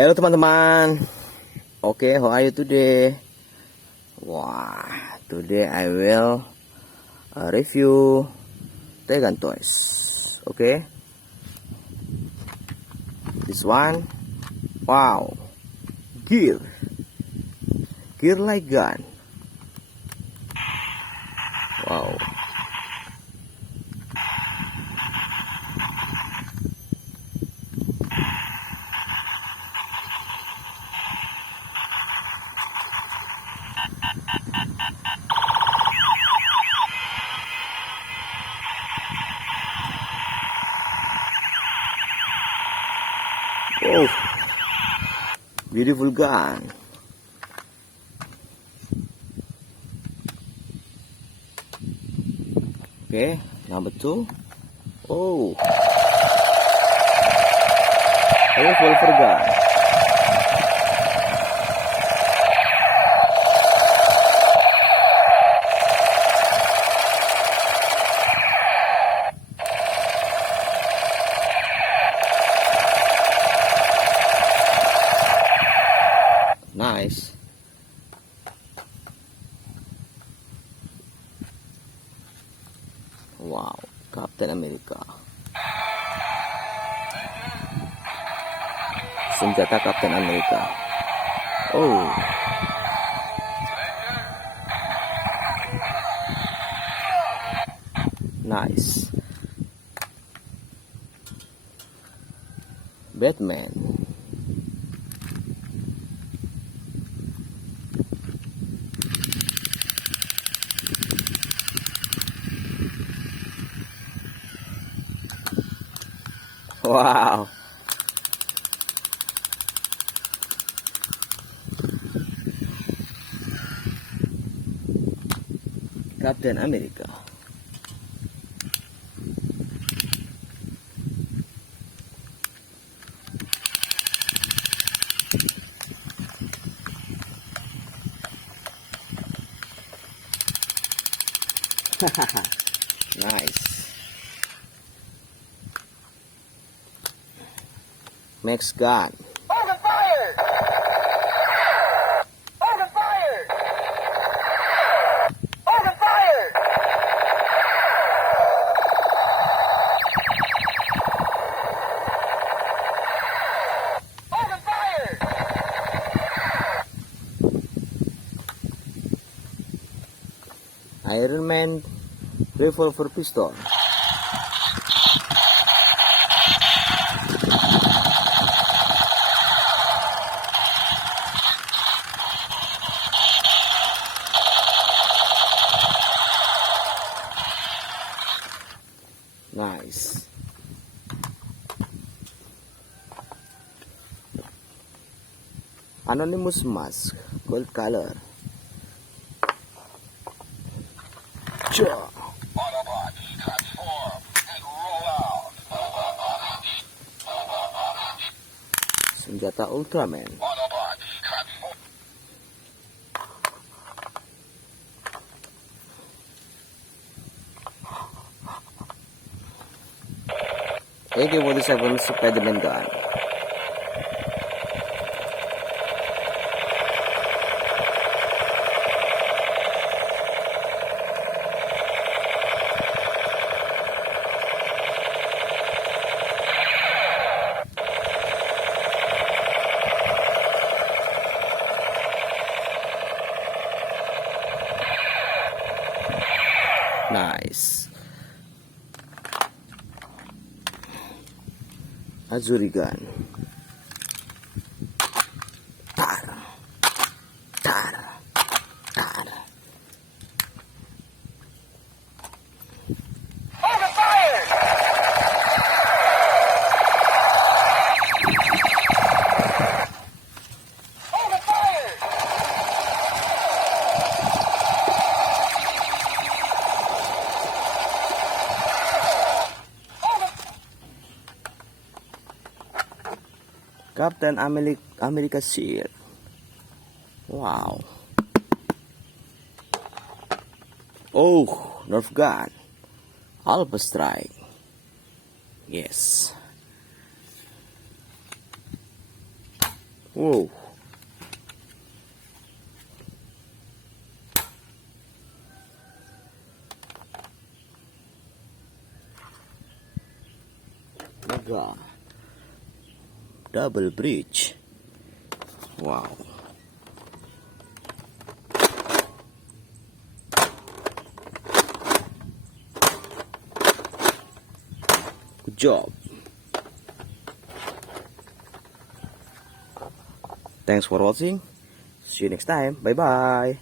Halo teman-teman. Okay, how are you today? Wah, today I will review Tegan toys. Okay, this one. Wow, gear like gun. Wow. Oh, beautiful gun. Okay, number 2. Oh, revolver gun. Nice. Wow, Captain America. Senjata Captain America. Oh. Nice. Batman. Wow. Captain America. Nice. Max gun. Open fire! Open fire! Open fire! Open fire! Iron Man revolver pistol. Nice. Anonymous mask, gold color. Cha. Autobots, transform and roll out. Senjata Ultraman. Autobots, transform. AK47 Spiderman gun. Nice. Azuri gun. Tar. Tar. Tar. Open fire! Open fire! Captain America shield. Wow. Oh, Nerf gun. Alpha strike. Yes. Whoa. Mega. Double bridge. Wow. Good job. Thanks for watching. See you next time. Bye bye.